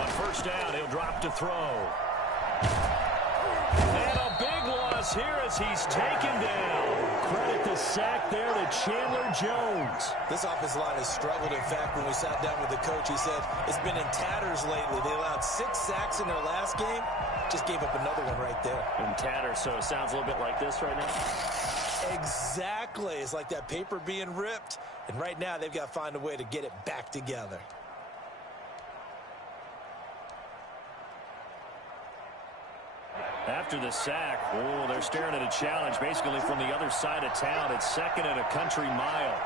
On first down, he'll drop to throw. And a big loss here as he's taken down. Credit the sack there to Chandler Jones. This offensive line has struggled. In fact, when we sat down with the coach, he said it's been in tatters lately. They allowed 6 sacks in their last game. Just gave up another one right there. In tatters, so it sounds a little bit like this right now. Exactly. It's like that paper being ripped. And right now, they've got to find a way to get it back together. After the sack, they're staring at a challenge basically from the other side of town. It's 2nd and a country mile.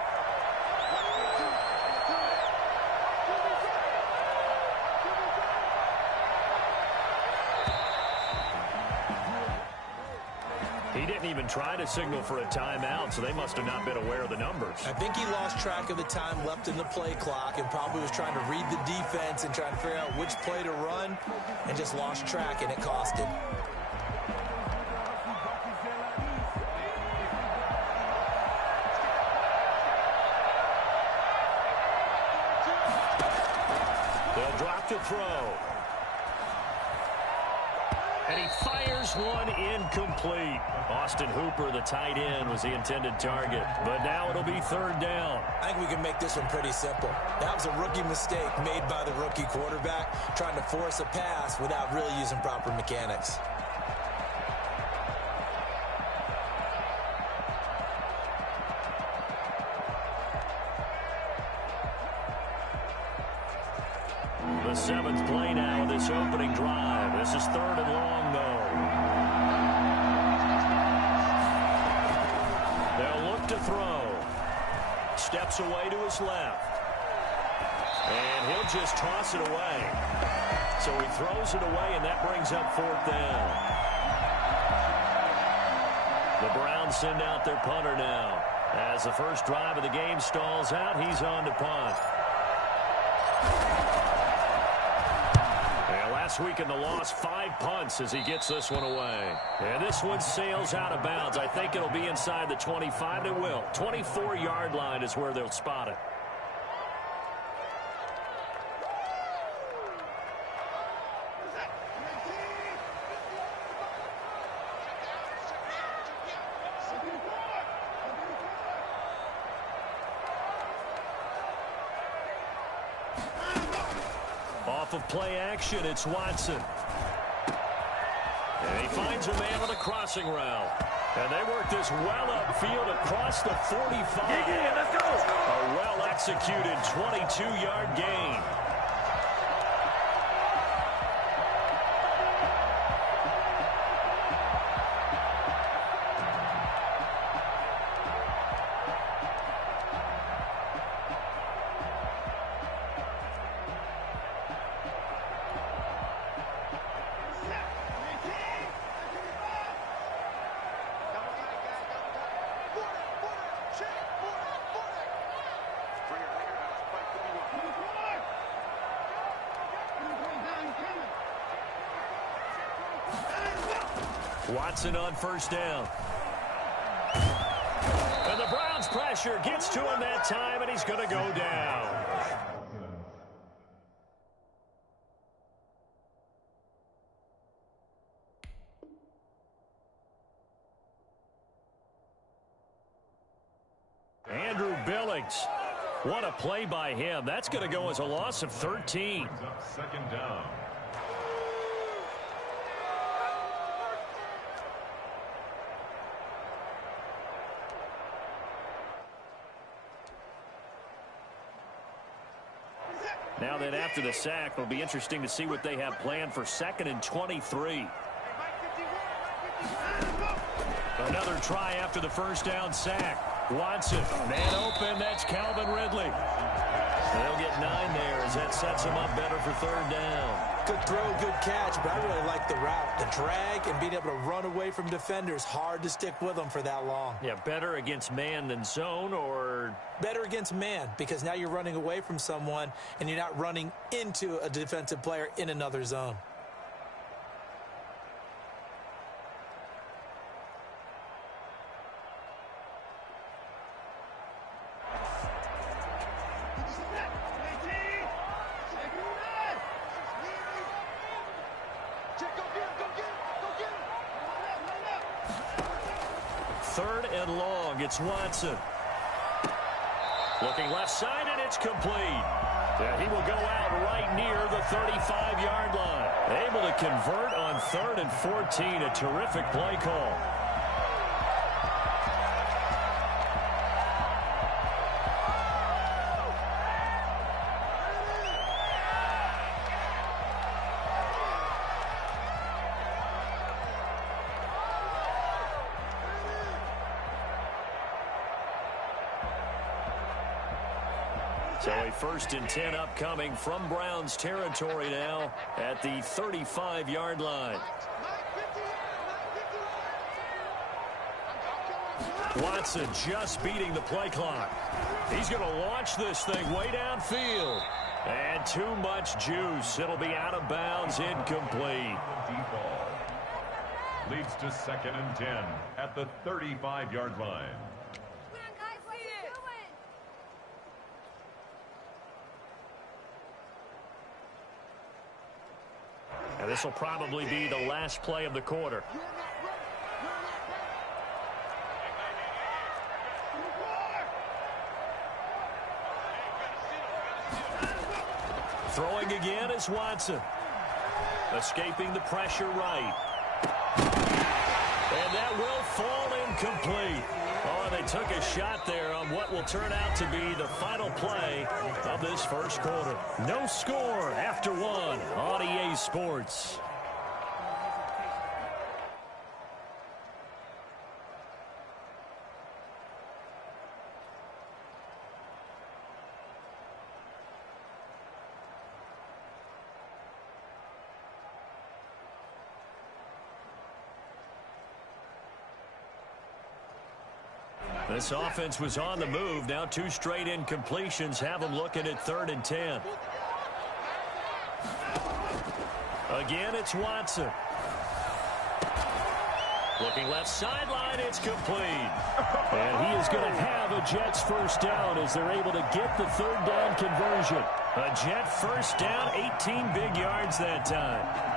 He didn't even try to signal for a timeout, so they must have not been aware of the numbers. I think he lost track of the time left in the play clock and probably was trying to read the defense and trying to figure out which play to run and just lost track, and it cost him. They'll drop to throw. And he fires one incomplete. Austin Hooper, the tight end, was the intended target. But now it'll be 3rd down. I think we can make this one pretty simple. That was a rookie mistake made by the rookie quarterback, trying to force a pass without really using proper mechanics. The 7th play now of this opening drive. This is 3rd and long, though. They'll look to throw. Steps away to his left. And he'll just toss it away. So he throws it away, and that brings up 4th down. The Browns send out their punter now. As the first drive of the game stalls out, he's on to punt. Last week in the loss, 5 punts as he gets this one away. And this one sails out of bounds. I think it'll be inside the 25. It will. 24-yard line is where they'll spot it. Off of play action, it's Watson. And he finds a man on a crossing route. And they work this well upfield across the 45. Let's go. A well-executed 22-yard gain. Watson on first down. And the Browns' pressure gets to him that time, and he's going to go down. Andrew Billings. What a play by him. That's going to go as a loss of 13. 2nd down. Now then, after the sack, it'll be interesting to see what they have planned for 2nd and 23. Another try after the first down sack. Watson, man open, that's Calvin Ridley. They'll get 9 there as that sets them up better for 3rd down. Good throw, good catch, but I really like the route. The drag and being able to run away from defenders, hard to stick with them for that long. Yeah, better against man than zone, or better against man, because now you're running away from someone and you're not running into a defensive player in another zone. Third and long. It's Watson. Looking left side, and it's complete. Yeah, he will go out right near the 35-yard line. Able to convert on 3rd and 14. A terrific play call. So a 1st and 10 upcoming from Browns territory now at the 35-yard line. Watson just beating the play clock. He's going to launch this thing way downfield. And too much juice. It'll be out of bounds, incomplete. Leads to 2nd and 10 at the 35-yard line. And this will probably be the last play of the quarter. Throwing again is Watson. Escaping the pressure right. And that will fall incomplete. Oh, they took a shot there on what will turn out to be the final play of this first quarter. No score after 1 on EA Sports. This offense was on the move. Now 2 straight incompletions have them looking at 3rd and 10. Again, it's Watson. Looking left sideline, it's complete. And he is going to have a Jets first down as they're able to get the 3rd down conversion. A Jet first down, 18 big yards that time.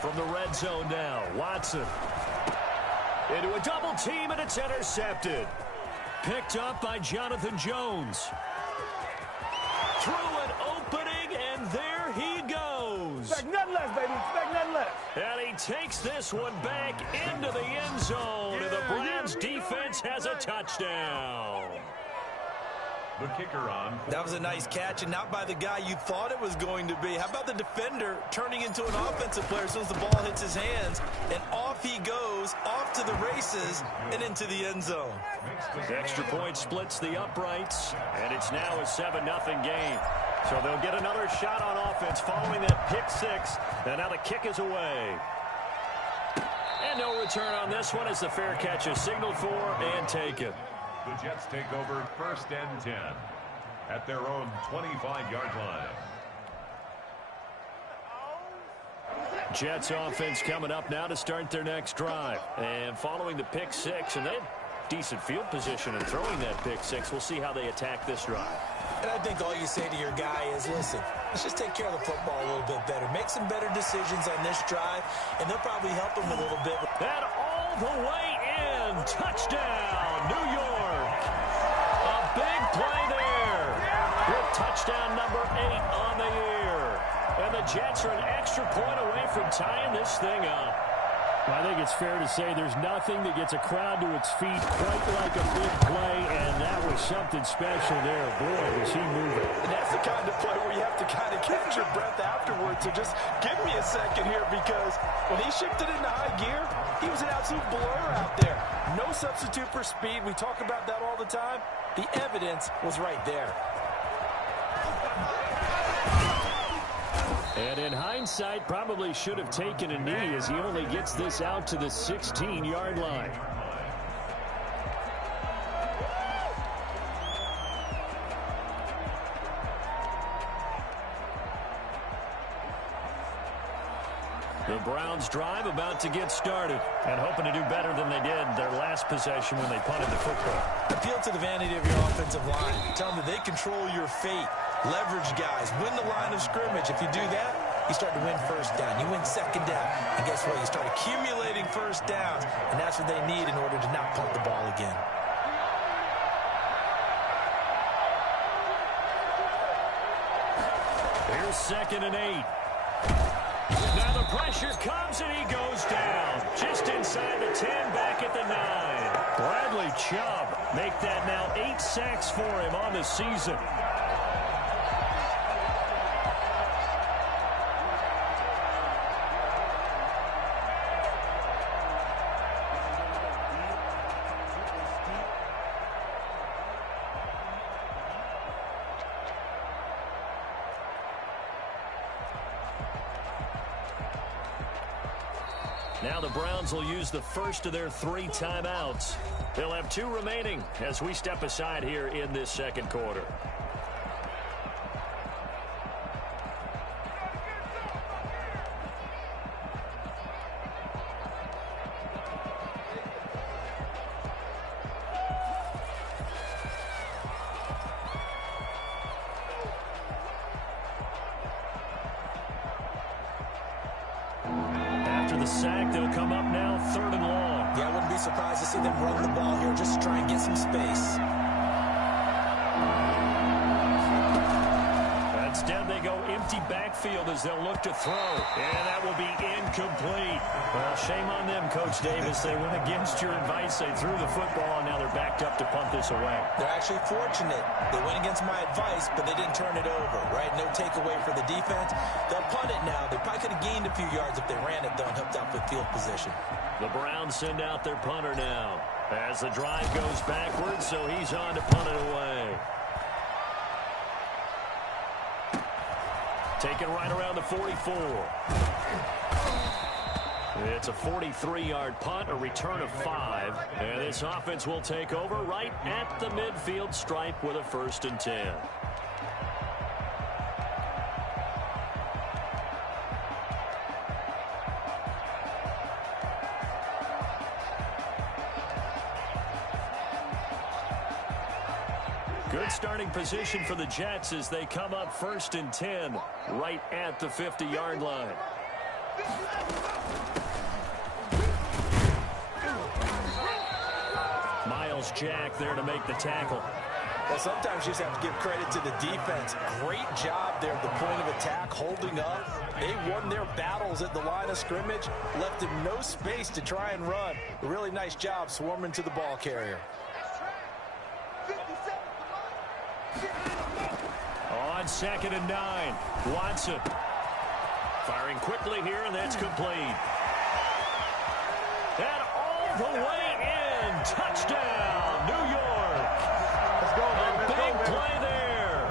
From the red zone now, Watson. Into a double team, and it's intercepted. Picked up by Jonathan Jones. Through an opening, and there he goes. Expect nothing less, baby. Expect nothing less. And he takes this one back into the end zone, and the Browns defense has a touchdown. The kicker on. That was a nice catch, and not by the guy you thought it was going to be. How about the defender turning into an offensive player as soon as the ball hits his hands, and off he goes, off to the races, and into the end zone. The extra point splits the uprights, and it's now a 7-0 game. So they'll get another shot on offense following that pick 6, and now the kick is away. And no return on this one as the fair catch is signaled for and taken. The Jets take over 1st and 10 at their own 25-yard line. Jets offense coming up now to start their next drive. And following the pick 6, and they have decent field position in throwing that pick 6. We'll see how they attack this drive. And I think all you say to your guy is, listen, let's just take care of the football a little bit better. Make some better decisions on this drive, and they'll probably help him a little bit. And all the way in. Touchdown, New York. A big play there with touchdown number 8 on the year. And the Jets are an extra point away from tying this thing up. I think it's fair to say there's nothing that gets a crowd to its feet quite like a big play, and that was something special there. Boy, was he moving. And that's the kind of play where you have to kind of catch your breath afterwards. So just give me a second here, because when he shifted into high gear, he was an absolute blur out there. No substitute for speed. We talk about that all the time. The evidence was right there. And in hindsight, probably should have taken a knee as he only gets this out to the 16-yard line. The Browns drive about to get started and hoping to do better than they did their last possession when they punted the football. Appeal to the vanity of your offensive line. Tell them that they control your fate. Leverage guys. Win the line of scrimmage. If you do that, you start to win first down. You win second down. And guess what? You start accumulating first downs. And that's what they need in order to not punt the ball again. Here's 2nd and 8. Now the pressure comes and he goes down. Just inside the 10, back at the 9. Bradley Chubb make that now 8 sacks for him on the season. Now the Browns will use the first of their 3 timeouts. They'll have 2 remaining as we step aside here in this second quarter. After the sack, they'll come up now 3rd and long. Yeah, I wouldn't be surprised to see them run the ball here just to try and get some space. Instead, they go empty backfield as they'll look to throw. And that will be incomplete. Well, shame on them, Coach Davis. They went against your advice. They threw the football, and now they're backed up to punt this away. They're actually fortunate. They went against my advice, but they didn't turn it over, right? No takeaway for the defense. They'll punt it now. They probably could have gained a few yards if they ran it, though, and hooked up with field position. The Browns send out their punter now as the drive goes backwards, so he's on to punt it away. Taken right around the 44. It's a 43-yard punt, a return of 5. And this offense will take over right at the midfield stripe with a 1st and 10. Good starting position for the Jets as they come up 1st and 10 right at the 50-yard line. Miles Jack there to make the tackle. Well, sometimes you just have to give credit to the defense. Great job there at the point of attack, holding up. They won their battles at the line of scrimmage, left them no space to try and run. A really nice job swarming to the ball carrier. On 2nd and 9, Watson firing quickly here, and that's complete. And all the way in, touchdown, New York. Let's go, man. A big play there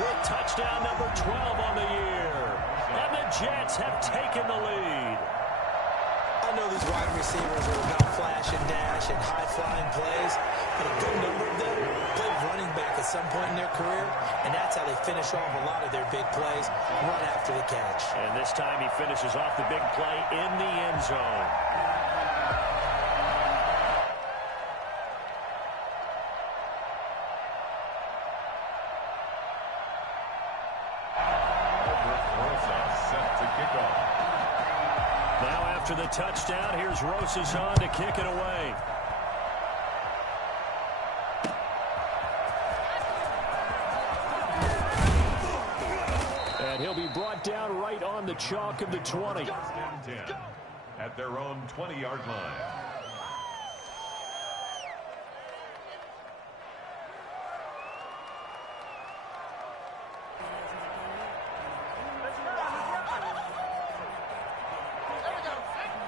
with touchdown number 12 on the year. And the Jets have taken the lead. I know these wide receivers are about flash and dash and high-flying plays, but a good number of them played running back at some point in their career, and that's how they finish off a lot of their big plays, run after the catch. And this time he finishes off the big play in the end zone. Now after the touchdown, here's Rosas on to kick it away. And he'll be brought down right on the chalk of the 20. 10 at their own 20-yard line.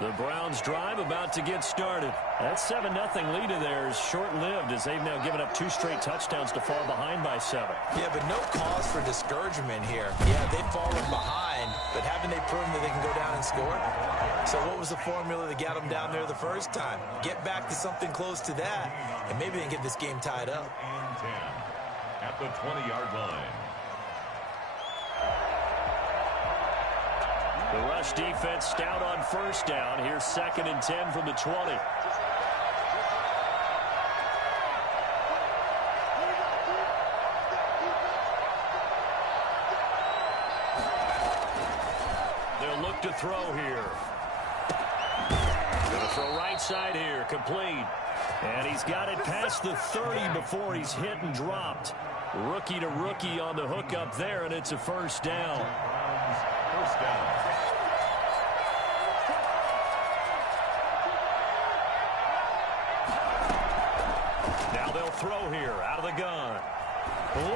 The Browns drive about to get started. That 7-0 lead of theirs short-lived as they've now given up 2 straight touchdowns to fall behind by 7. Yeah, but no cause for discouragement here. Yeah, they've fallen behind, but haven't they proven that they can go down and score? So what was the formula that got them down there the first time? Get back to something close to that, and maybe they can get this game tied up. And 10 at the 20-yard line. The rush defense stout on first down. Here's 2nd and 10 from the 20. They'll look to throw here. Going to throw right side here. Complete. And he's got it past the 30 before he's hit and dropped. Rookie to rookie on the hook up there, and it's a first down. First down. Now they'll throw here out of the gun.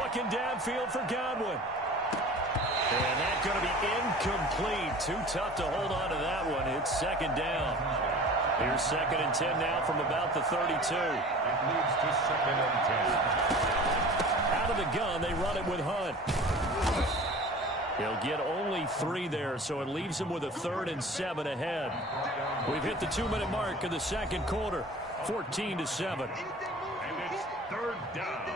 Looking downfield for Godwin. And that's going to be incomplete. Too tough to hold on to that one. It's 2nd down. Here's 2nd and 10 now from about the 32. It leads to 2nd and 10. Out of the gun, they run it with Hunt. He'll get only 3 there, so it leaves him with a 3rd and 7 ahead. We've hit the 2-minute mark of the 2nd quarter, 14-7. And it's 3rd down.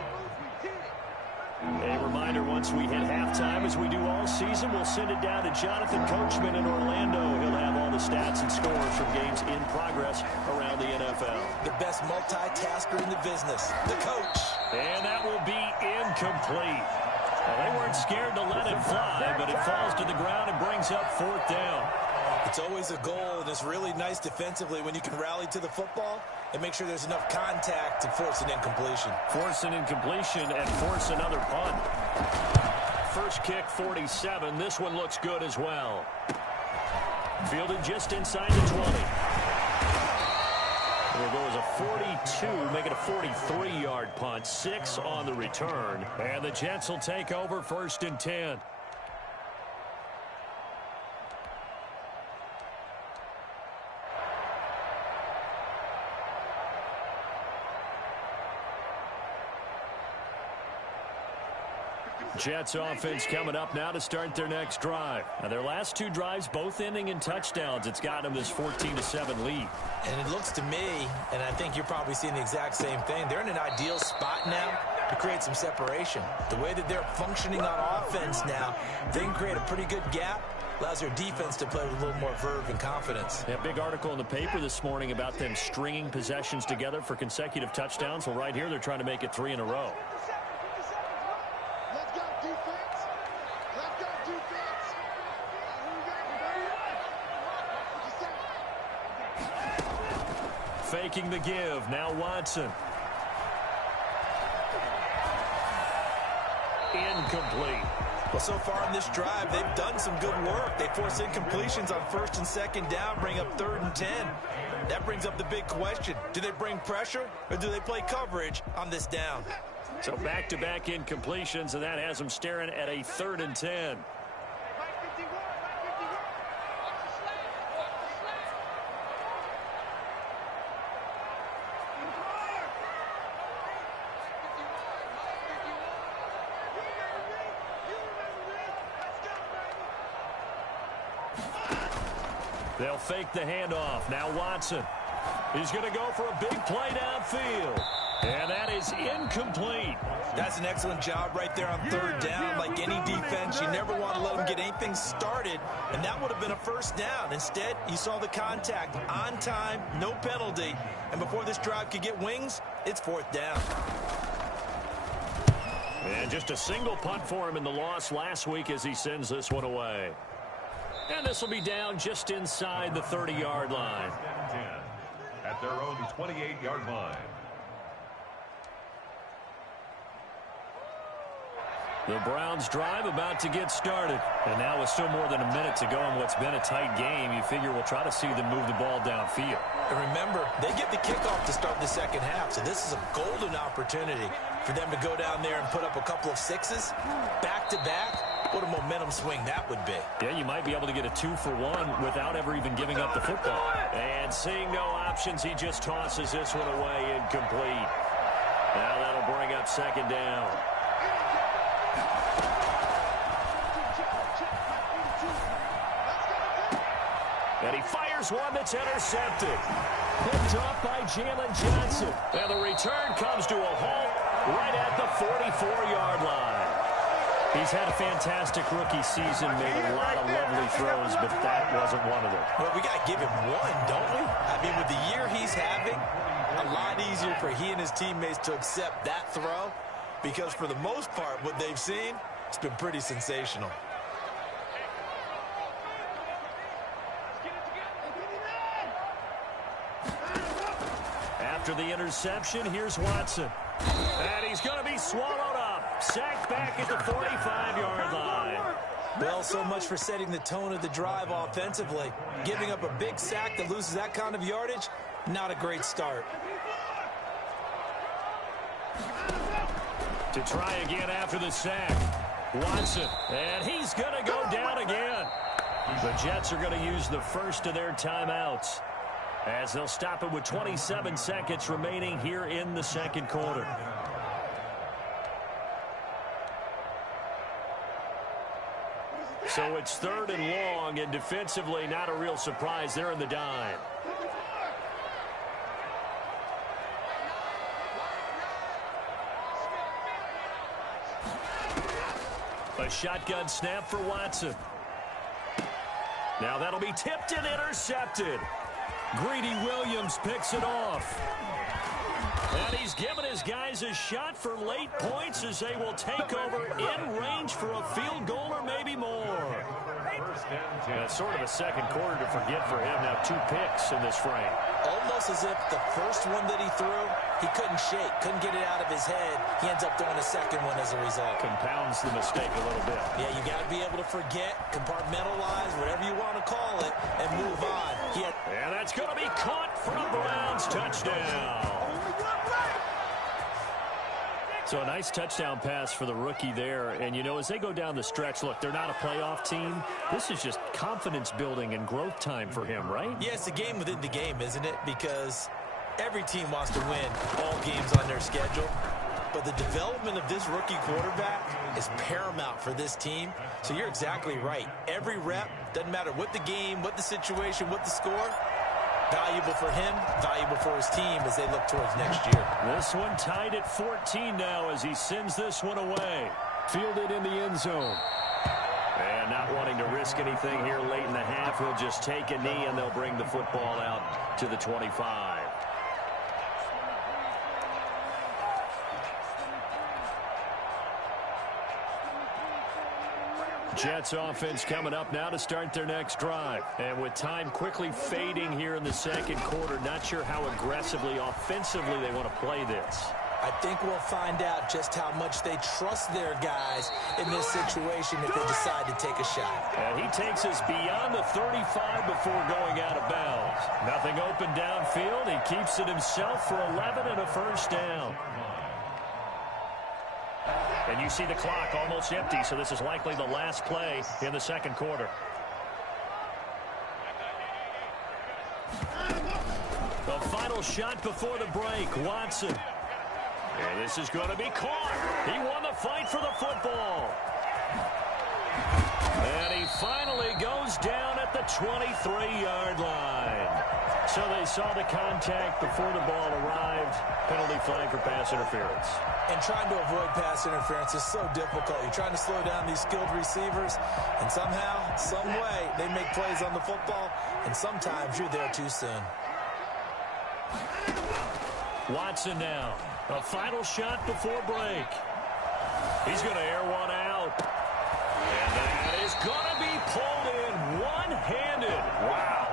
A reminder, once we hit halftime, as we do all season, we'll send it down to Jonathan Coachman in Orlando. He'll have all the stats and scores from games in progress around the NFL. The best multitasker in the business, the coach. And that will be incomplete. Well, they weren't scared to let it fly, but it falls to the ground and brings up 4th down. It's always a goal, and it's really nice defensively when you can rally to the football and make sure there's enough contact to force an incompletion. Force an incompletion and force another punt. First kick, 47. This one looks good as well. Fielded just inside the 20. It'll go as a 42, make it a 43-yard punt. 6 on the return. And the Jets will take over 1st and 10. Jets offense coming up now to start their next drive. Now their last 2 drives both ending in touchdowns. It's got them this 14-7 lead. And it looks to me, and I think you're probably seeing the exact same thing, they're in an ideal spot now to create some separation. The way that they're functioning on offense now, they can create a pretty good gap. Allows their defense to play with a little more verve and confidence. A big article in the paper this morning about them stringing possessions together for consecutive touchdowns. Well, right here they're trying to make it 3 in a row. Faking the give. Now Watson. Incomplete. Well, so far in this drive, they've done some good work. They force incompletions on 1st and 2nd down, bring up 3rd and 10. That brings up the big question. Do they bring pressure or do they play coverage on this down? So back-to-back incompletions, and that has them staring at a 3rd and 10. They'll fake the handoff. Now Watson. He's going to go for a big play downfield. And that is incomplete. That's an excellent job right there on 3rd down. Like any defense, you never want to let them get anything started. And that would have been a 1st down. Instead, you saw the contact on time, no penalty. And before this drive could get wings, it's 4th down. And just a single punt for him in the loss last week as he sends this one away. And this will be down just inside the 30-yard line. At their own 28-yard line. The Browns drive about to get started. And now with still more than a minute to go in what's been a tight game, you figure we'll try to see them move the ball downfield. And remember, they get the kickoff to start the 2nd half, so this is a golden opportunity for them to go down there and put up a couple of 6s back-to-back. What a momentum swing that would be. Yeah, you might be able to get a 2-for-1 without ever even giving up the football. And seeing no options, he just tosses this one away incomplete. Now that'll bring up 2nd down. And he fires one that's intercepted. Picked off by Jalen Johnson. And the return comes to a halt right at the 44-yard line. He's had a fantastic rookie season, made a lot of lovely throws, but that wasn't one of them. Well, we got to give him one, don't we? I mean, with the year he's having, a lot easier for he and his teammates to accept that throw because for the most part, what they've seen, it's been pretty sensational. After the interception, here's Watson. And he's going to be swallowed up. Sacked back at the 45-yard line. Well, so much for setting the tone of the drive offensively. Giving up a big sack that loses that kind of yardage, not a great start. To try again after the sack. Watson. And he's going to go down again. The Jets are going to use the first of their timeouts, as they'll stop it with 27 seconds remaining here in the second quarter. So it's 3rd and long, and defensively not a real surprise. They're in the dime. A shotgun snap for Watson. Now that'll be tipped and intercepted. Greedy Williams picks it off. And he's given his guys a shot for late points as they will take over in range for a field goal or maybe more. And it's sort of a second quarter to forget for him. Now 2 picks in this frame. Almost as if the first one that he threw, he couldn't shake, couldn't get it out of his head. He ends up throwing a second one as a result. Compounds the mistake a little bit. Yeah, you got to be able to forget, compartmentalize, whatever you want to call it, and move on. And that's going to be caught for a Browns touchdown. So a nice touchdown pass for the rookie there. And, you know, as they go down the stretch, look, they're not a playoff team. This is just confidence building and growth time for him, right? Yeah, it's a game within the game, isn't it? Because every team wants to win all games on their schedule. But the development of this rookie quarterback is paramount for this team. So you're exactly right. Every rep, doesn't matter what the game, what the situation, what the score, valuable for him, valuable for his team as they look towards next year. This one tied at 14 now as he sends this one away. Fielded in the end zone. And not wanting to risk anything here late in the half, he'll just take a knee and they'll bring the football out to the 25. Jets offense coming up now to start their next drive. And with time quickly fading here in the second quarter, not sure how aggressively, offensively they want to play this. I think we'll find out just how much they trust their guys in this situation if they decide to take a shot. And he takes us beyond the 35 before going out of bounds. Nothing open downfield. He keeps it himself for 11 and a first down. And you see the clock almost empty, so this is likely the last play in the second quarter. The final shot before the break, Watson. And this is going to be caught. He won the fight for the football. And he finally goes down at the 23-yard line. So they saw the contact before the ball arrived. Penalty flag for pass interference. And trying to avoid pass interference is so difficult. You're trying to slow down these skilled receivers, and somehow, some way, they make plays on the football, and sometimes you're there too soon. Watson now. A final shot before break. He's going to air one out. And that is going to be pulled in one-handed. Wow.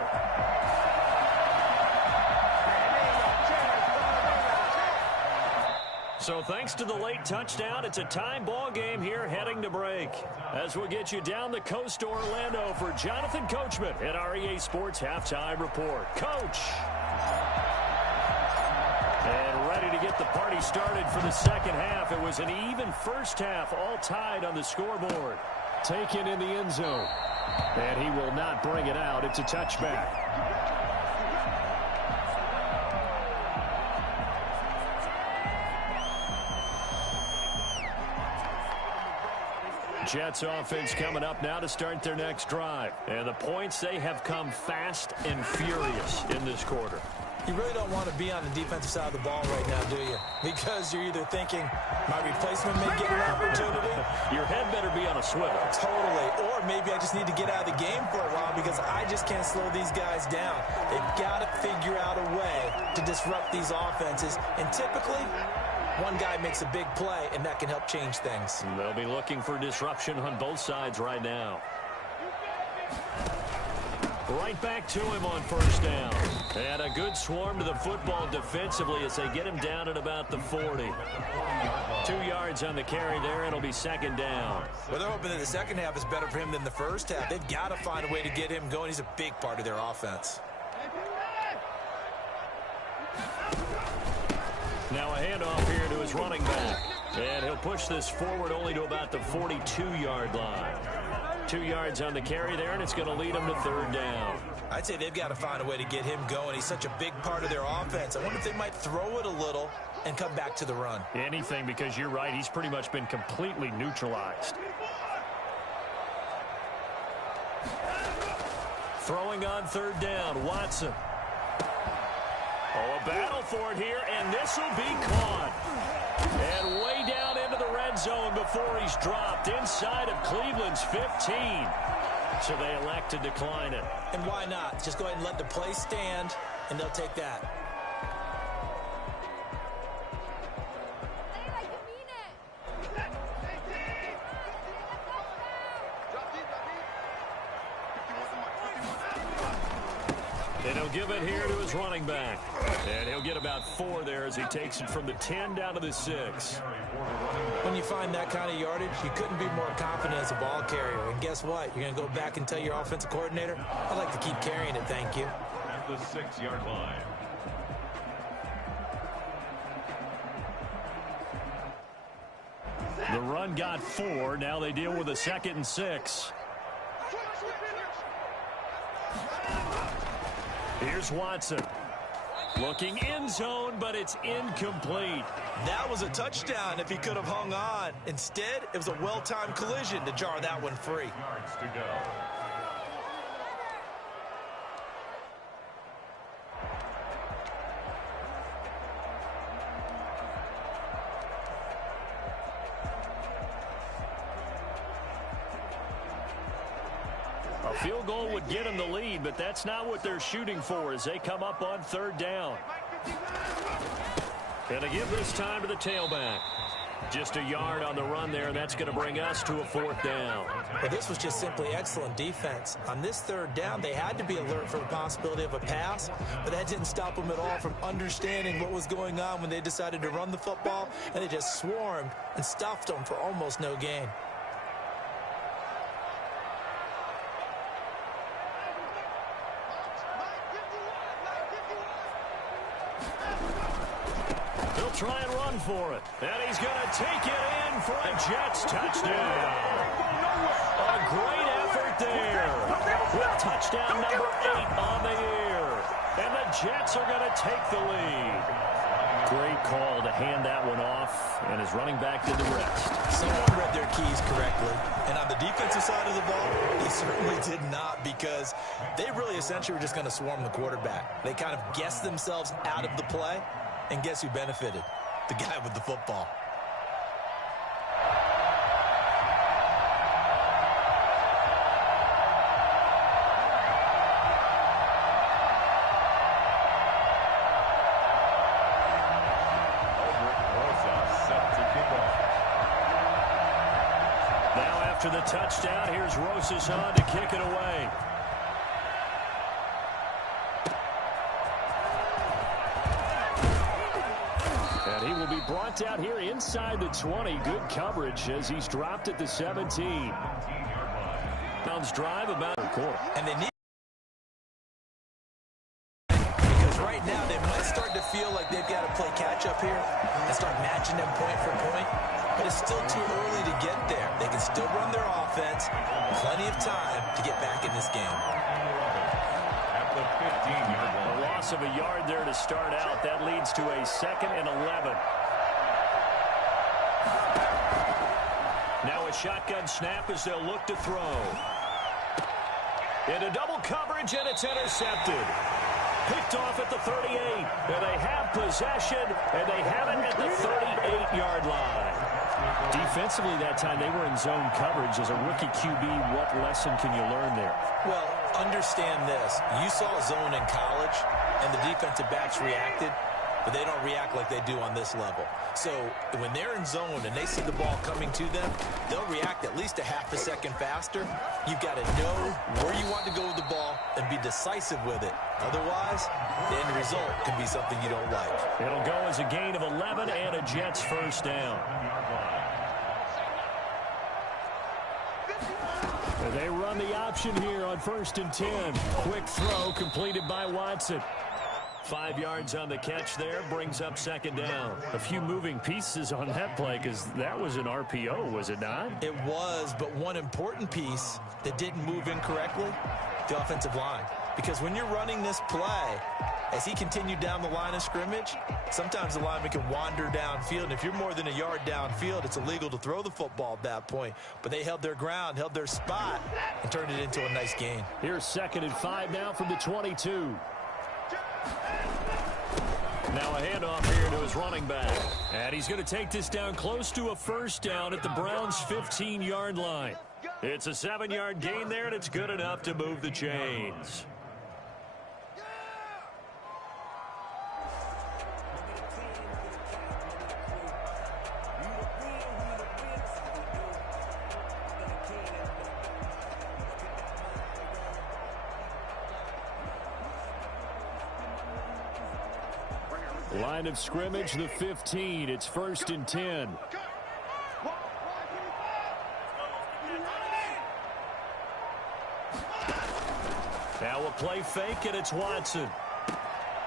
So thanks to the late touchdown, it's a time ball game here heading to break. As we'll get you down the coast to Orlando for Jonathan Coachman at our EA Sports Halftime Report. Coach. And ready to get the party started for the second half. It was an even first half, all tied on the scoreboard. Taken in the end zone. And he will not bring it out. It's a touchback. Jets offense coming up now to start their next drive. And the points, they have come fast and furious in this quarter. You really don't want to be on the defensive side of the ball right now, do you? because you're either thinking, my replacement may get an opportunity. Your head better be on a swivel. Totally. Or maybe I just need to get out of the game for a while because I just can't slow these guys down. They've got to figure out a way to disrupt these offenses. And typically, one guy makes a big play, and that can help change things. They'll be looking for disruption on both sides right now. Right back to him on first down. And a good swarm to the football defensively as they get him down at about the 40. 2 yards on the carry there, and it'll be second down. Well, they're hoping that the second half is better for him than the first half. They've got to find a way to get him going. He's a big part of their offense. Now a handoff here to his running back. And he'll push this forward only to about the 42-yard line. 2 yards on the carry there, and it's going to lead him to third down. I'd say they've got to find a way to get him going. He's such a big part of their offense. I wonder if they might throw it a little and come back to the run. Anything, because you're right. He's pretty much been completely neutralized. Throwing on third down, Watson. Oh, a battle for it here, and this will be caught. And way down into the red zone before he's dropped inside of Cleveland's 15. So they elect to decline it. And why not? Just go ahead and let the play stand, and they'll take that. And he'll give it here to his running back. And he'll get about 4 there as he takes it from the 10 down to the 6. When you find that kind of yardage, you couldn't be more confident as a ball carrier. And guess what? You're going to go back and tell your offensive coordinator, I'd like to keep carrying it, thank you. At the 6-yard line. The run got 4. Now they deal with a 2nd and 6. Here's Watson. Looking end zone, but it's incomplete. That was a touchdown if he could have hung on. Instead, it was a well-timed collision to jar that one free. Yards to go. A field goal would get them the lead, but that's not what they're shooting for as they come up on third down. And to give this time to the tailback. Just a yard on the run there, and that's going to bring us to a 4th down. Well, this was just simply excellent defense. On this third down, they had to be alert for the possibility of a pass, but that didn't stop them at all from understanding what was going on when they decided to run the football, and they just swarmed and stuffed them for almost no gain. Try and run for it. And he's going to take it in for a Jets touchdown. A great effort there. With touchdown number 8 on the year. And the Jets are going to take the lead. Great call to hand that one off. And his running back did the rest. Someone read their keys correctly. And on the defensive side of the ball, he certainly did not, because they really essentially were just going to swarm the quarterback. They kind of guessed themselves out of the play. And guess who benefited? The guy with the football. Now after the touchdown, here's Rosas on to kick it away. He will be brought down here inside the 20. Good coverage as he's dropped at the 17. Bounds drive about a quarter. And they need, because right now they might start to feel like they've got to play catch up here and start matching them point for point. But it's still too early to get there. They can still run their offense. Plenty of time to get back in this game. At the 15-yard line. A loss of a yard there to start out. That leads to a 2nd and 11. Now a shotgun snap as they'll look to throw. Into double coverage, and it's intercepted. Picked off at the 38. And they have possession, and they have it at the 38-yard line. Defensively that time, they were in zone coverage. As a rookie QB, what lesson can you learn there? Well, understand this. You saw zone in college, and the defensive backs reacted, but they don't react like they do on this level. So when they're in zone and they see the ball coming to them, they'll react at least a half a second faster. You've got to know where you want to go with the ball and be decisive with it. Otherwise, the end result can be something you don't like. It'll go as a gain of 11 and a Jets first down. They run the option here on 1st and 10. Quick throw completed by Watson. 5 yards on the catch there, brings up 2nd down. A few moving pieces on that play because that was an RPO, was it not? It was, but one important piece that didn't move incorrectly, the offensive line. Because when you're running this play, as he continued down the line of scrimmage, sometimes the lineman can wander downfield. And if you're more than a yard downfield, it's illegal to throw the football at that point. But they held their ground, held their spot, and turned it into a nice gain. Here's 2nd and 5 now from the 22. Now a handoff here to his running back. And he's going to take this down close to a first down at the Browns' 15-yard line. It's a 7-yard gain there, and it's good enough to move the chains. Line of scrimmage, the 15. It's 1st and 10. Now a play fake, and it's Watson.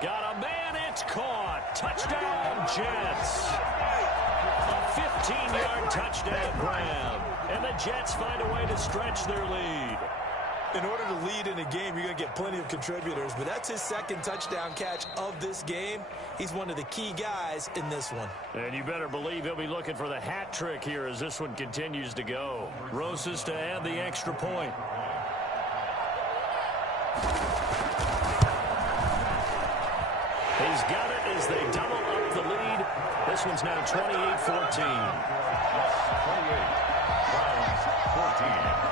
Got a man, it's caught. Touchdown, Jets. A 15-yard touchdown grab. And the Jets find a way to stretch their lead. In order to lead in a game, you're going to get plenty of contributors, but that's his 2nd touchdown catch of this game. He's one of the key guys in this one. And you better believe he'll be looking for the hat trick here as this one continues to go. Rosas to add the extra point. He's got it as they double up the lead. This one's now 28-14. 28, Browns 14.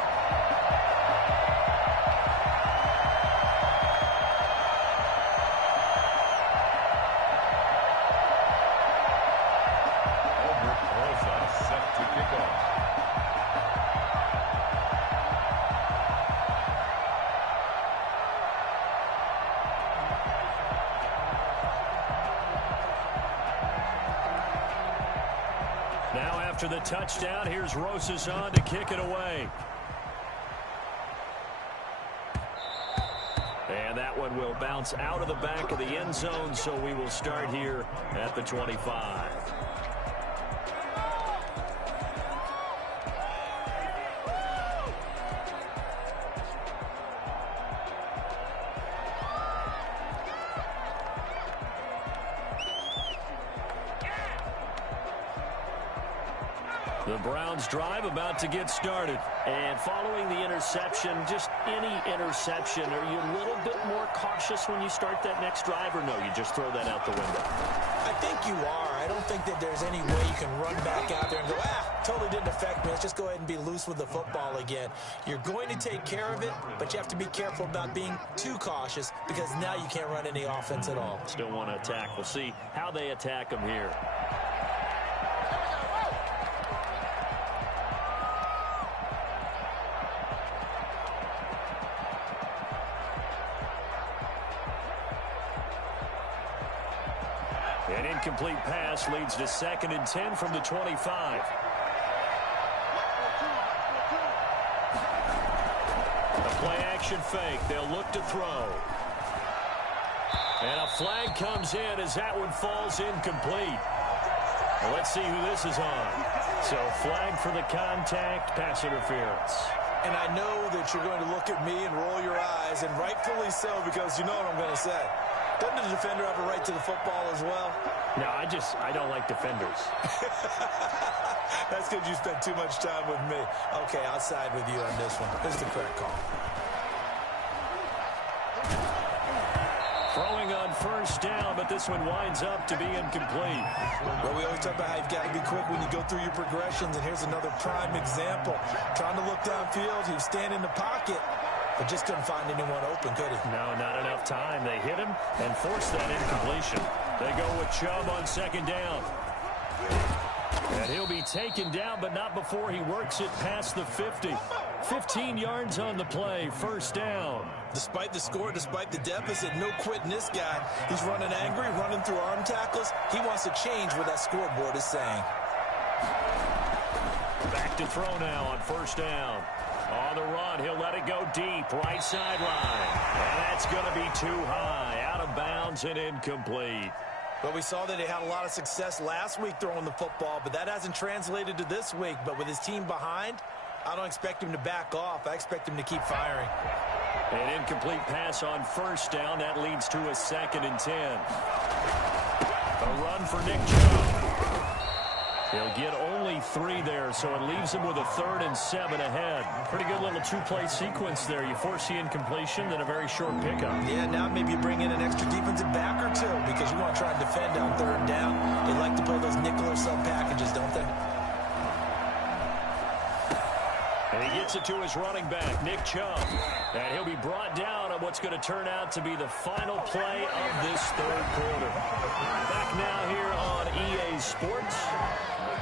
Now after the touchdown, here's Rosas on to kick it away. And that one will bounce out of the back of the end zone, so we will start here at the 25. The Browns drive about to get started. And following the interception, just any interception, are you a little bit more cautious when you start that next drive, or no, you just throw that out the window? I think you are. I don't think that there's any way you can run back out there and go, totally didn't affect me. Let's just go ahead and be loose with the football again. You're going to take care of it, but you have to be careful about being too cautious because now you can't run any offense at all. Still want to attack. We'll see how they attack them here. An incomplete pass leads to 2nd and 10 from the 25. A play-action fake. They'll look to throw. And a flag comes in as that one falls incomplete. Well, let's see who this is on. So flag for the contact, pass interference. And I know that you're going to look at me and roll your eyes, and rightfully so, because you know what I'm going to say. Doesn't the defender have a right to the football as well? No, I don't like defenders. That's because you spent too much time with me. Okay, I'll side with you on this one. This is the correct call. Throwing first down, but this one winds up to be incomplete. Well, we always talk about how you've got to be quick when you go through your progressions, and here's another prime example. Trying to look downfield, he was standing in the pocket, but just couldn't find anyone open, could he? No, not enough time. They hit him and forced that incompletion. They go with Chubb on second down. And he'll be taken down, but not before he works it past the 50. 15 yards on the play, first down. Despite the score, despite the deficit, no quitting this guy. He's running angry, running through arm tackles. He wants to change what that scoreboard is saying. Back to throw now on first down. On the run, he'll let it go deep, right sideline. And that's going to be too high, out of bounds and incomplete. But we saw that he had a lot of success last week throwing the football, but that hasn't translated to this week. But with his team behind, I don't expect him to back off. I expect him to keep firing. An incomplete pass on first down. That leads to a 2nd and 10. A run for Nick Chubb. He'll get only 3 there, so it leaves him with a 3rd and 7 ahead. Pretty good little 2-play sequence there. You force the incompletion, then a very short pickup. Yeah, now maybe you bring in an extra defensive back or two because you want to try to defend on 3rd down. They like to play those nickel or sub packages, don't they? And he gets it to his running back, Nick Chubb. And he'll be brought down on what's going to turn out to be the final play of this 3rd quarter. Back now here on EA Sports.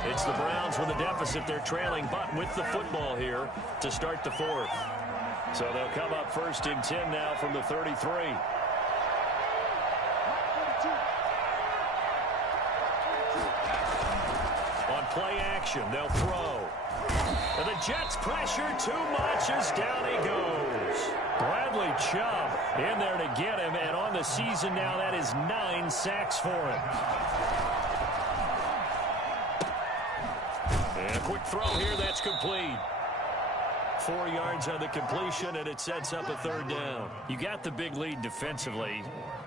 It's the Browns with a deficit. They're trailing, but with the football here to start the 4th. So they'll come up 1st and 10 now from the 33. On play action, they'll throw. And the Jets pressure too much as down he goes. Bradley Chubb in there to get him, and on the season now, that is 9 sacks for him. And a quick throw here, that's complete. 4 yards on the completion, and it sets up a 3rd down. You got the big lead defensively.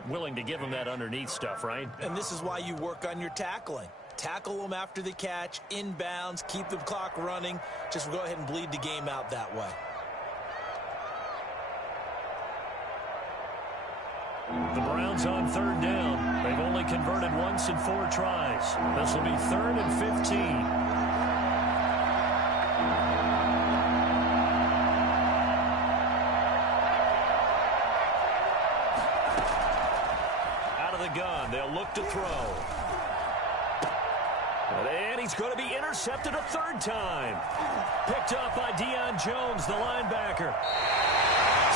Willing to give him that underneath stuff, right? And this is why you work on your tackling. Tackle them after the catch, inbounds, keep the clock running. Just go ahead and bleed the game out that way. The Browns on 3rd down. They've only converted once in 4 tries. This will be 3rd and 15. Gun. They'll look to throw. And he's going to be intercepted a 3rd time. Picked up by Deion Jones, the linebacker.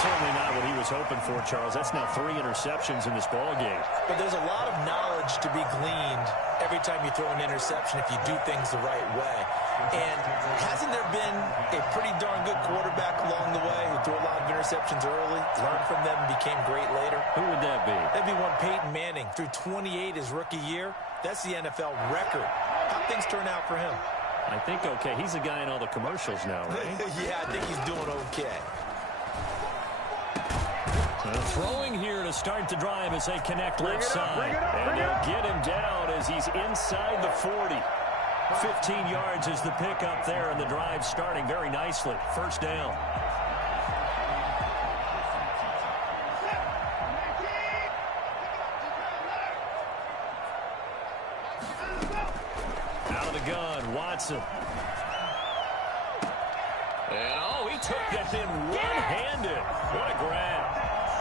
Certainly not what he was hoping for, Charles. That's now 3 interceptions in this ball game. But there's a lot of knowledge to be gleaned every time you throw an interception if you do things the right way. And hasn't there been a pretty darn good quarterback along the way who threw a lot of interceptions early, learned from them, and became great later? Who would that be? That'd be one Peyton Manning. Threw 28 his rookie year. That's the NFL record. How'd things turn out for him? I think okay. He's the guy in all the commercials now, right? Yeah, I think he's doing okay. Throwing here to start the drive as they connect left side. And they'll get him down as he's inside the 40. 15 yards is the pickup there, and the drive starting very nicely. 1st down. Out of the gun, Watson. And, he took that in one-handed. What a grab.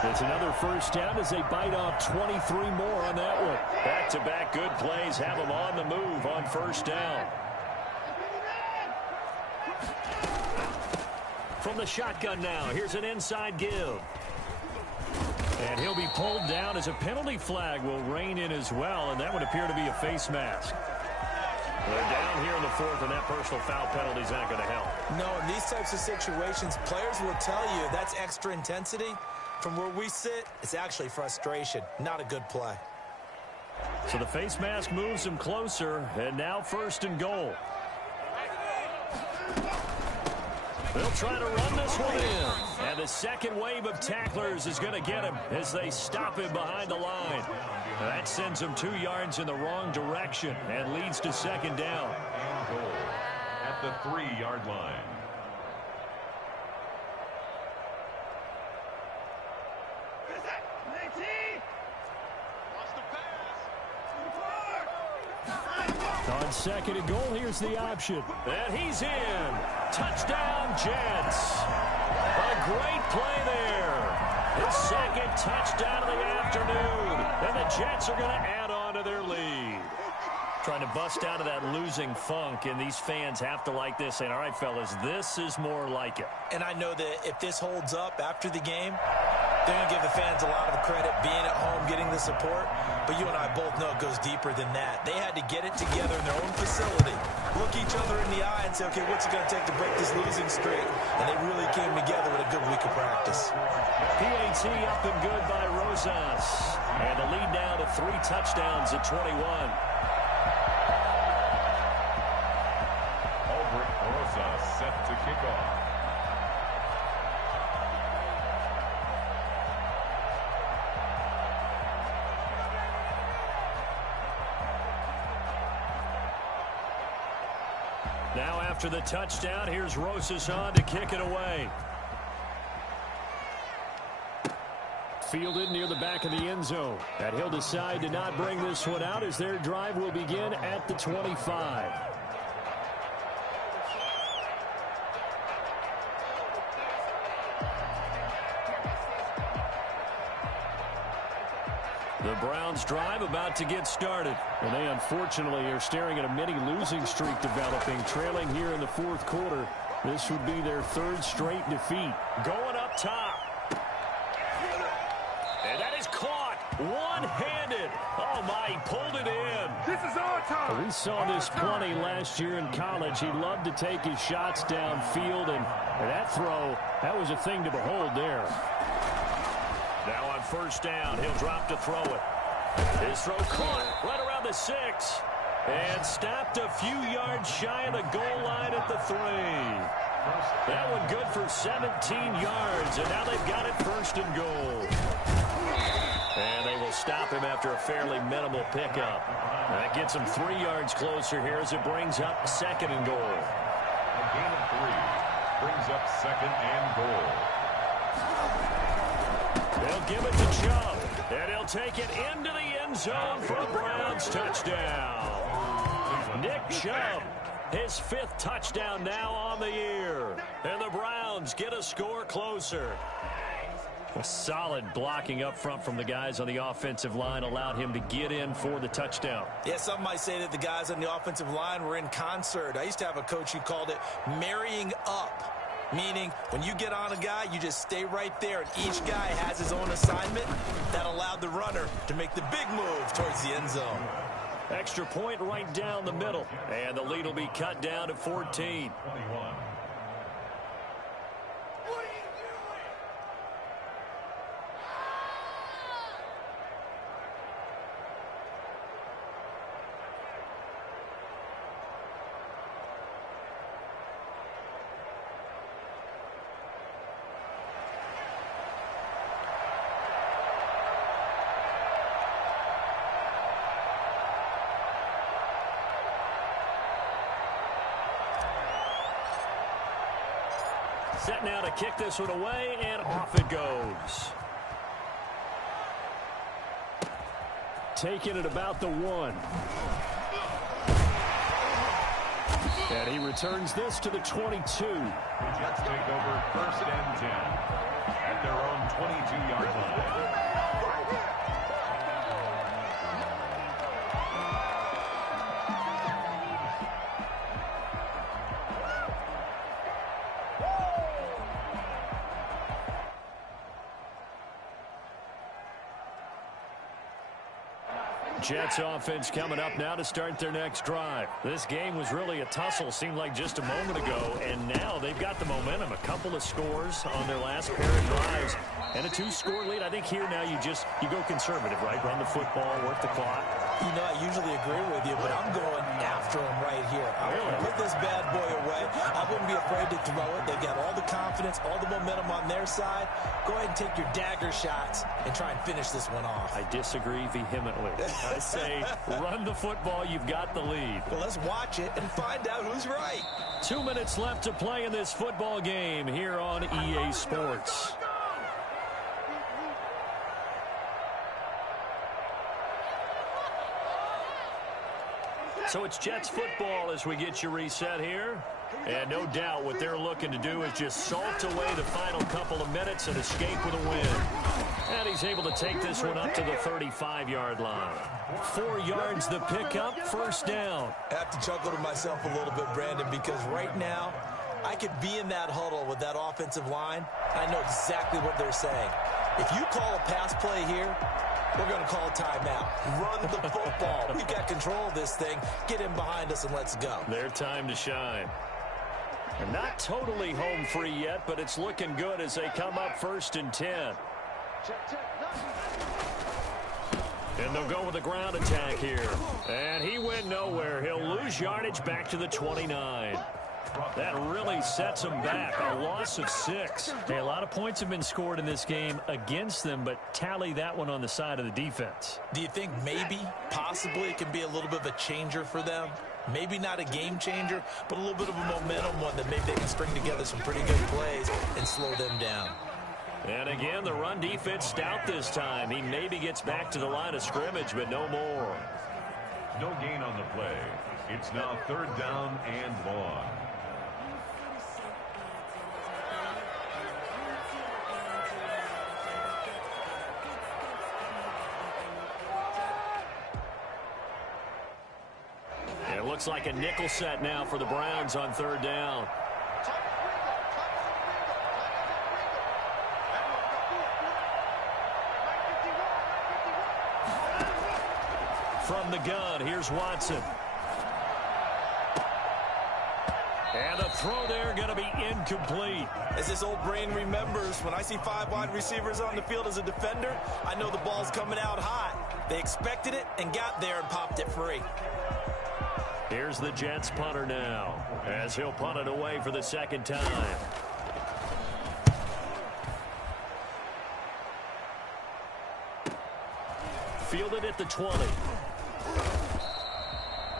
It's another 1st down as they bite off 23 more on that one. Back-to-back good plays have them on the move on 1st down. From the shotgun now, here's an inside give. And he'll be pulled down as a penalty flag will rein in as well, and that would appear to be a face mask. They're down here in the 4th, and that personal foul penalty is not going to help. No, in these types of situations, players will tell you that's extra intensity. From where we sit, it's actually frustration. Not a good play. So the face mask moves him closer, and now 1st and goal. They'll try to run this one in. And the second wave of tacklers is going to get him as they stop him behind the line. That sends him 2 yards in the wrong direction and leads to 2nd down. Goal at the 3-yard line. On second and goal, here's the option. And he's in. Touchdown, Jets. A great play there. His second touchdown of the afternoon. And the Jets are going to add on to their lead. Trying to bust out of that losing funk, and these fans have to like this. And all right, fellas, this is more like it. And I know that if this holds up after the game, they're going to give the fans a lot of credit being at home, getting the support. But you and I both know it goes deeper than that. They had to get it together in their own facility, look each other in the eye and say, okay, what's it going to take to break this losing streak? And they really came together with a good week of practice. PAT up and good by Rosas. And the lead now to 3 touchdowns at 21. Aldrich Rosas set to kick off. Now after the touchdown, here's Rosas on to kick it away. Fielded near the back of the end zone. And he'll decide to not bring this one out as their drive will begin at the 25. The Browns drive about to get started. And they unfortunately are staring at a mini losing streak developing, trailing here in the fourth quarter. This would be their 3rd straight defeat. Going up top. And that is caught one-handed. Oh, my, he pulled it in. This is our time. We saw this plenty last year in college. He loved to take his shots downfield, and that throw, that was a thing to behold there. Now on first down, he'll drop to throw it. His throw caught right around the 6. And stopped a few yards shy of the goal line at the 3. That one good for 17 yards, and now they've got it 1st and goal. And they will stop him after a fairly minimal pickup. That gets him 3 yards closer here as it brings up 2nd and goal. A gain of 3 brings up 2nd and goal. They'll give it to Chubb, and he'll take it into the end zone for a Browns touchdown. Nick Chubb, his 5th touchdown now on the year. And the Browns get a score closer. A solid blocking up front from the guys on the offensive line allowed him to get in for the touchdown. Yeah, some might say that the guys on the offensive line were in concert. I used to have a coach who called it marrying up. Meaning, when you get on a guy, you just stay right there, and each guy has his own assignment. That allowed the runner to make the big move towards the end zone. Extra point right down the middle, and the lead will be cut down to 14. 21. Set now to kick this one away, and off it goes. Taking it about the 1. And he returns this to the 22. The Jets take over 1st and 10 at their own 22-yard line. Jets offense coming up now to start their next drive. This game was really a tussle, seemed like just a moment ago, and now they've got the momentum. A couple of scores on their last pair of drives, and a 2-score lead. I think here now you go conservative, right? Run the football, work the clock. You know, I usually agree with you, but I'm going after him right here. I want to put this bad boy away. I wouldn't be afraid to throw it. They've got all the confidence, all the momentum on their side. Go ahead and take your dagger shots and try and finish this one off. I disagree vehemently. I say run the football. You've got the lead. Well, let's watch it and find out who's right. 2 minutes left to play in this football game here on EA Sports. So it's Jets football as we get you reset here. And no doubt what they're looking to do is just salt away the final couple of minutes and escape with a win. And he's able to take this one up to the 35-yard line. 4 yards the pickup, first down. I have to chuckle to myself a little bit, Brandon, because right now I could be in that huddle with that offensive line. I know exactly what they're saying. If you call a pass play here, we're going to call a timeout. Run the football. We've got control of this thing. Get in behind us and let's go. Their time to shine. And not totally home free yet, but it's looking good as they come up 1st and 10. And they'll go with a ground attack here. And he went nowhere. He'll lose yardage back to the 29. That really sets them back. A loss of 6. Hey, a lot of points have been scored in this game against them, but tally that one on the side of the defense. Do you think maybe, possibly, it can be a little bit of a changer for them? Maybe not a game changer, but a little bit of a momentum one that maybe they can string together some pretty good plays and slow them down. And again, the run defense stout this time. He maybe gets back to the line of scrimmage, but no more. No gain on the play. It's now 3rd down and long. It looks like a nickel set now for the Browns on 3rd down. From the gun, here's Watson. And the throw there going to be incomplete. As this old brain remembers, when I see 5 wide receivers on the field as a defender, I know the ball's coming out hot. They expected it and got there and popped it free. Here's the Jets punter now, as he'll punt it away for the 2nd time. Fielded at the 20.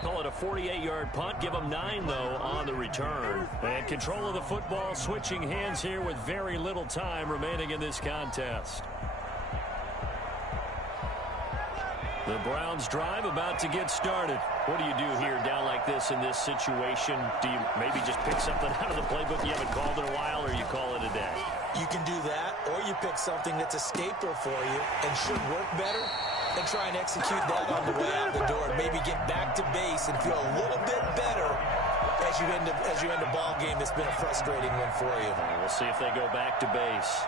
Call it a 48-yard punt. Give them 9, though, on the return. And control of the football switching hands here with very little time remaining in this contest. The Browns drive about to get started. What do you do here down like this in this situation? Do you maybe just pick something out of the playbook you haven't called in a while, or you call it a day? You can do that, or you pick something that's a staple for you and should work better and try and execute that on the way out the door and maybe get back to base and feel a little bit better as you end a ball game that's been a frustrating one for you. We'll see if they go back to base.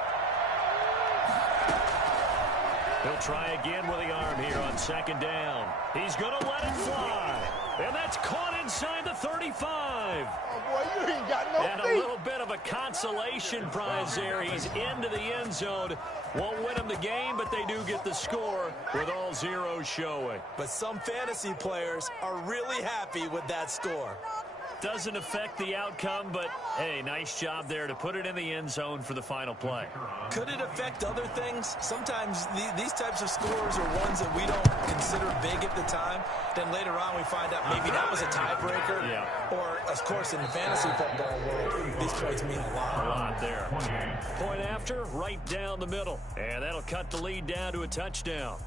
He'll try again with the arm here on 2nd down. He's going to let it fly. And that's caught inside the 35. Oh, boy, you ain't got no And a little bit of a consolation prize there. He's into the end zone. Won't win him the game, but they do get the score with all zeros showing. But some fantasy players are really happy with that score. Doesn't affect the outcome, but, hey, nice job there to put it in the end zone for the final play. Could it affect other things? Sometimes these types of scores are ones that we don't consider big at the time. Then later on we find out maybe that was a tiebreaker. Yeah. Or, of course, in the fantasy football world, these points mean a lot. A lot there. Point after, right down the middle. And that'll cut the lead down to a touchdown.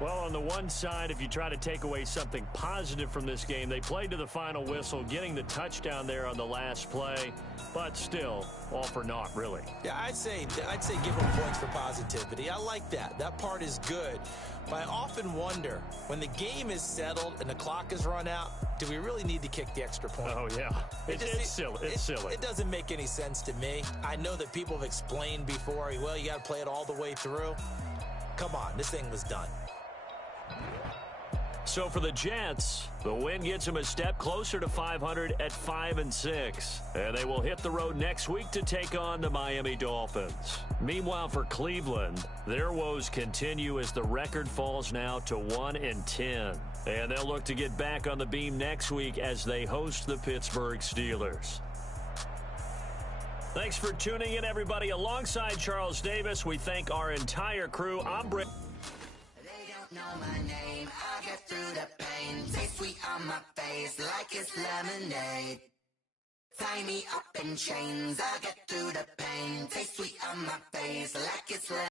Well, on the one side, if you try to take away something positive from this game, they played to the final whistle, getting the touchdown there on the last play, but still, all for naught, really. Yeah, I'd say give them points for positivity. I like that. That part is good. But I often wonder, when the game is settled and the clock is run out, do we really need to kick the extra point? Oh, yeah. It's silly. It's silly. It doesn't make any sense to me. I know that people have explained before, well, you got to play it all the way through. Come on, this thing was done. So for the Jets, the win gets them a step closer to 500 at 5-6. And they will hit the road next week to take on the Miami Dolphins. Meanwhile, for Cleveland, their woes continue as the record falls now to 1-10. And they'll look to get back on the beam next week as they host the Pittsburgh Steelers. Thanks for tuning in, everybody. Alongside Charles Davis, we thank our entire crew. I'm Britt. Know my name, I get through the pain. Taste sweet on my face like it's lemonade. Tie me up in chains, I get through the pain. Taste sweet on my face like it's lemonade.